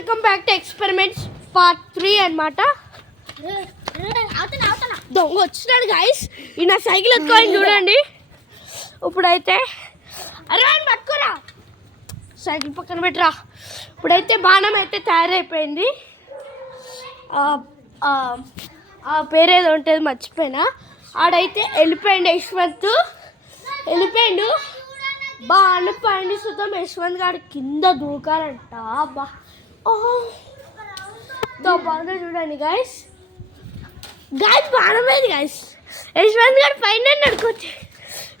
Welcome back to experiments part 3 అన్నమాట. దొంగ వచ్చినాడు గైస్. ఈ నా సైకిల్ ఎత్తుకోని చూడండి. ఇప్పుడైతే అరే పట్టుకోరా, సైకిల్ పక్కన పెట్టరా. ఇప్పుడైతే బాణం అయితే తయారైపోయింది. ఆ పేరేదో ఉంటుంది మర్చిపోయినా. ఆడైతే వెళ్ళిపోయిండు యశ్వంత్, వెళ్ళిపోయిండు. బాణం పైన సుతం యశ్వంత్ గారు కింద దూకారంట. బా బాగా చూడండి గైస్. బాణం లేదు గైస్. యశ్వంత్ గారు పైన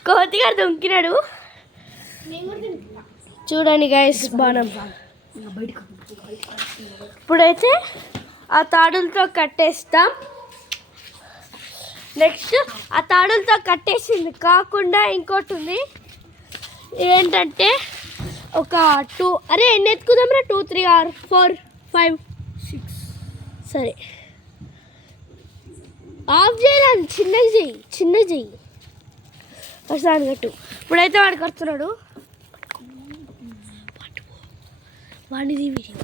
కోతి గారు దొంకినాడు. చూడండి గైస్ బాణం. ఇప్పుడైతే ఆ తాడులతో కట్టేస్తాం. నెక్స్ట్ ఆ తాడులతో కట్టేసింది కాకుండా ఇంకోటి ఉంది. ఏంటంటే ఒక 2 అరే ఎన్ని ఎత్తుకుదాంరా, 2 3 4 5 6 సరే ఆఫ్ చేయరాను, చిన్నగా చెయ్యి వస్తాను కట్టు. ఇప్పుడైతే వాడు కడుతున్నాడు. వాడిది వీడియో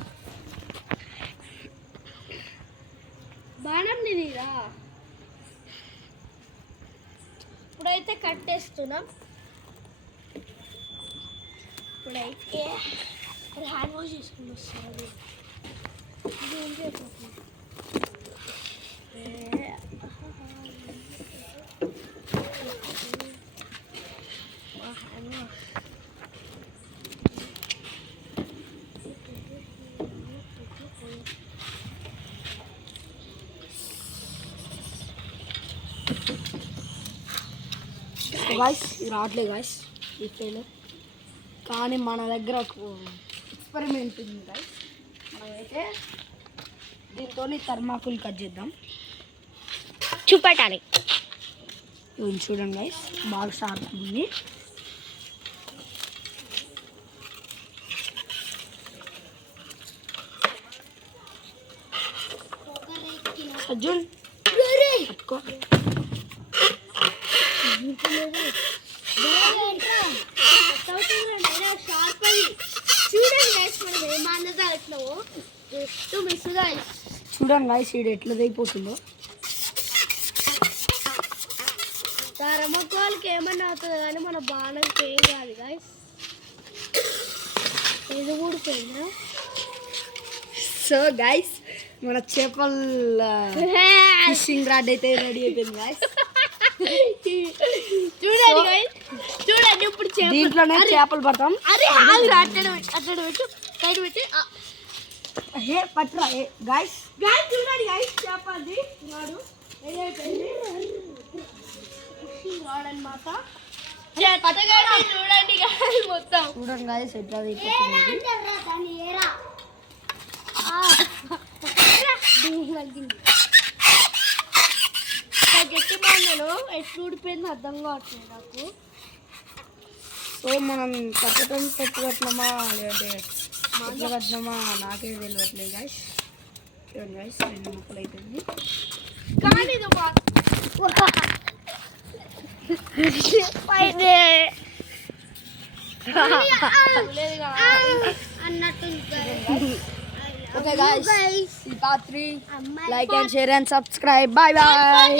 బాణం నిదిరా. ఇప్పుడైతే కట్టేస్తున్నాం. ఇప్పుడైతే హ్యాండ్ వాష్ చేసుకుని వస్తుంది. గాయస్ ఇది రావట్లేదు గాయస్ ఈ ట్రైలర్, కానీ మన దగ్గర ఒక ఎక్స్పెరిమెంట్ ఉంది గాయస్. మనమైతే దీంతో థర్మాకుల్ కట్ చేద్దాం, చూపెట్టాలి. చూడండి గాయస్ బాగా షార్ప్ ఉంది. అర్జున్ పట్టుకో. చూడండి గాయస్ ఇది ఎట్లా అయిపోతుందో. తరమకోలకి ఏమన్నా అవుతుంది కానీ మన బాణంకి ఏం కాదు గాయస్. ఇది ఊడిపోయిందా? సో గాయస్ మన చేపల ఫిషింగ్ రాడ్ అయితే రెడీ అయిపోయింది గాయస్. చూడండి గాయస్, చూడండి ఇప్పుడు దీంట్లోనే చేపలు పడతాం. అరే అట్లా పెట్టి పట్టరా గాయస్. గాయస్ చూడండి గాయస్ చేపది రాడు రెడీ అయిపోయింది. ఫిషింగ్ రాడ్ అన్నమాట. చూడండి గాయస్ మొత్తం చూడండి గాయస్ ఎట్లా అయిపోతుంది. గట్టి బాగున్నాను, ఎట్లు ఊడిపోయింది అర్థం కావట్లేదు నాకు. సో మనం కట్టమా లేదంటే ఎట్లా కట్టినామా నాకే తెలియట్లేదు గాయస్. చూడండి గాయస్ 2 ముక్కలు అయిపోయింది. కానీ ఓకే గాయస్, ఈ part 3 like and share and subscribe. Bye bye.